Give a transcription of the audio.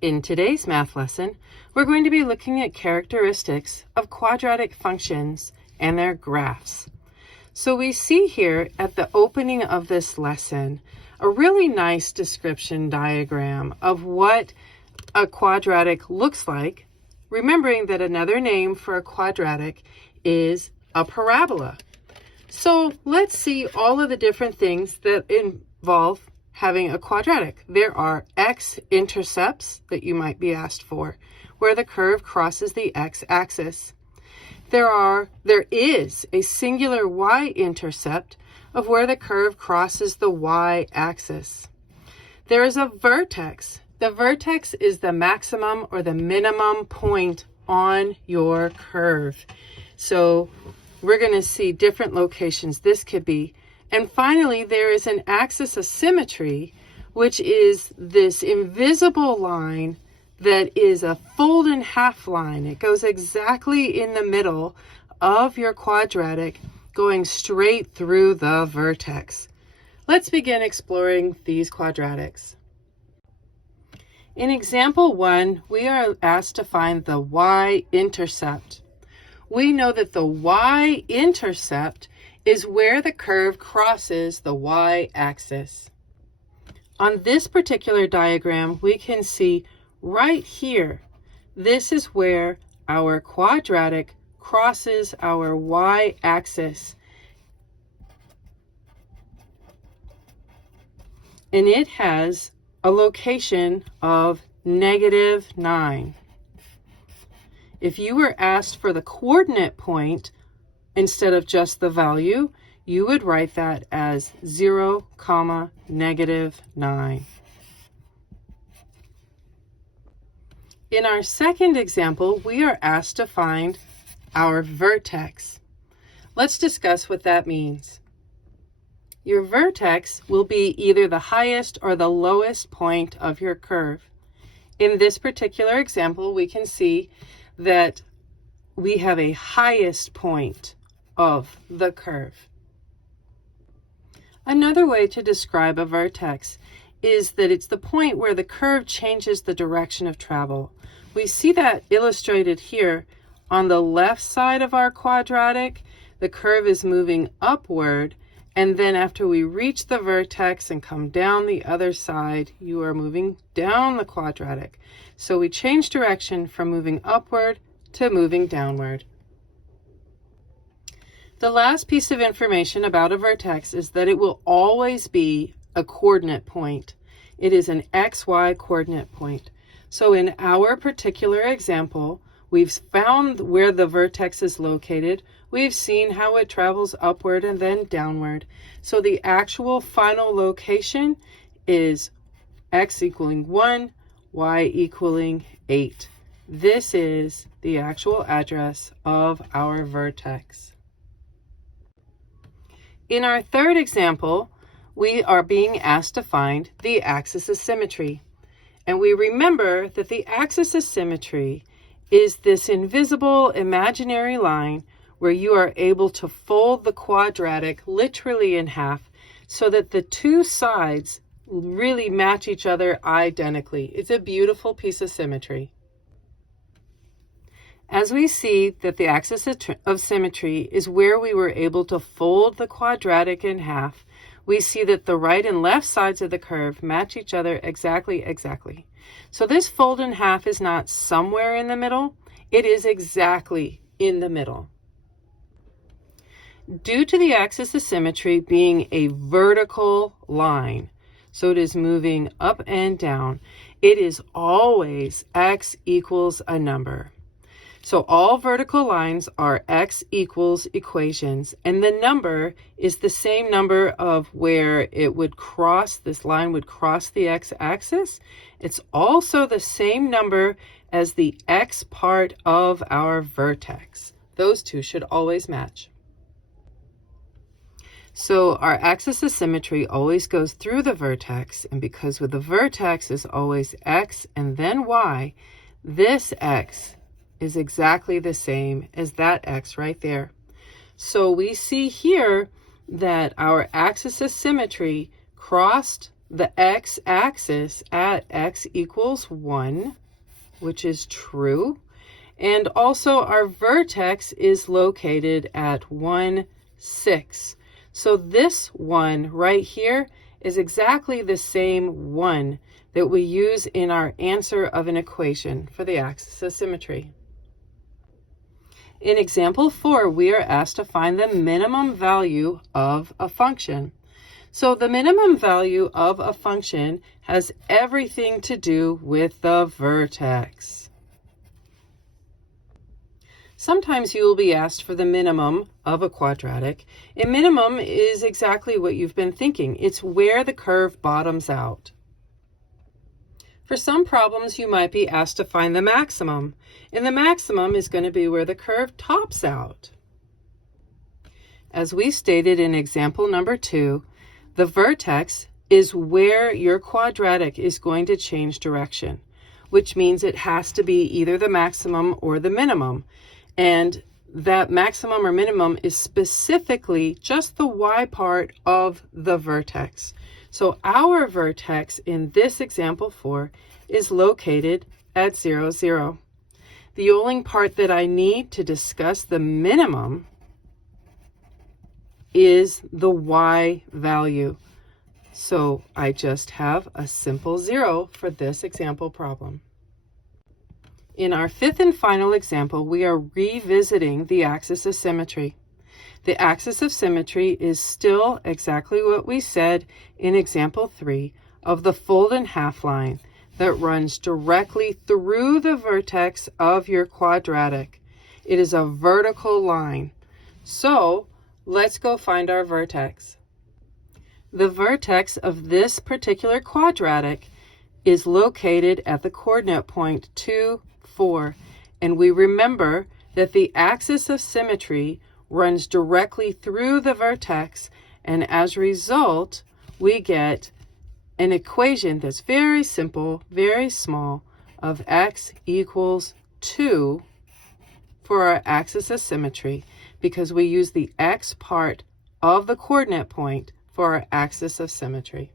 In today's math lesson, we're going to be looking at characteristics of quadratic functions and their graphs. So we see here at the opening of this lesson a really nice description diagram of what a quadratic looks like, remembering that another name for a quadratic is a parabola. So let's see all of the different things that involve having a quadratic. There are x-intercepts that you might be asked for, where the curve crosses the x-axis. There is a singular y-intercept of where the curve crosses the y-axis. There is a vertex. The vertex is the maximum or the minimum point on your curve. So we're going to see different locations this could be. And finally, there is an axis of symmetry, which is this invisible line that is a fold in half line. It goes exactly in the middle of your quadratic, going straight through the vertex. Let's begin exploring these quadratics. In example 1, we are asked to find the y-intercept. We know that the y-intercept is where the curve crosses the y-axis. On this particular diagram, we can see right here, this is where our quadratic crosses our y-axis. And it has a location of -9. If you were asked for the coordinate point, instead of just the value, you would write that as 0, -9. In our second example, we are asked to find our vertex. Let's discuss what that means. Your vertex will be either the highest or the lowest point of your curve. In this particular example, we can see that we have a highest point of the curve. Another way to describe a vertex is that it's the point where the curve changes the direction of travel. We see that illustrated here. On the left side of our quadratic, the curve is moving upward, and then after we reach the vertex and come down the other side, you are moving down the quadratic. So we change direction from moving upward to moving downward. The last piece of information about a vertex is that it will always be a coordinate point. It is an XY coordinate point. So in our particular example, we've found where the vertex is located. We've seen how it travels upward and then downward. So the actual final location is x equaling 1, y equaling 8. This is the actual address of our vertex. In our third example, we are being asked to find the axis of symmetry. And we remember that the axis of symmetry is this invisible imaginary line where you are able to fold the quadratic literally in half so that the two sides really match each other identically. It's a beautiful piece of symmetry. As we see that the axis of symmetry is where we were able to fold the quadratic in half, we see that the right and left sides of the curve match each other exactly. So this fold in half is not somewhere in the middle, it is exactly in the middle. Due to the axis of symmetry being a vertical line, so it is moving up and down, it is always x equals a number. So all vertical lines are x equals equations, and the number is the same number of where it would cross, this line would cross the x-axis. It's also the same number as the x part of our vertex. Those two should always match. So our axis of symmetry always goes through the vertex, and because with the vertex is always x and then y, this x is exactly the same as that x right there. So we see here that our axis of symmetry crossed the x-axis at x equals 1, which is true. And also our vertex is located at 1, 6. So this one right here is exactly the same one that we use in our answer of an equation for the axis of symmetry. In example 4, we are asked to find the minimum value of a function. So the minimum value of a function has everything to do with the vertex. Sometimes you will be asked for the minimum of a quadratic. A minimum is exactly what you've been thinking. It's where the curve bottoms out. For some problems, you might be asked to find the maximum, and the maximum is going to be where the curve tops out. As we stated in example number 2, the vertex is where your quadratic is going to change direction, which means it has to be either the maximum or the minimum. And that maximum or minimum is specifically just the y part of the vertex. So our vertex in this example 4 is located at 0, 0. The only part that I need to discuss the minimum is the y value. So I just have a simple 0 for this example problem. In our 5th and final example, we are revisiting the axis of symmetry. The axis of symmetry is still exactly what we said in example 3 of the fold in half line that runs directly through the vertex of your quadratic. It is a vertical line. So let's go find our vertex. The vertex of this particular quadratic is located at the coordinate point 2, 4, and we remember that the axis of symmetry runs directly through the vertex, and as a result we get an equation that's very simple, very small, of x equals 2 for our axis of symmetry, because we use the x part of the coordinate point for our axis of symmetry.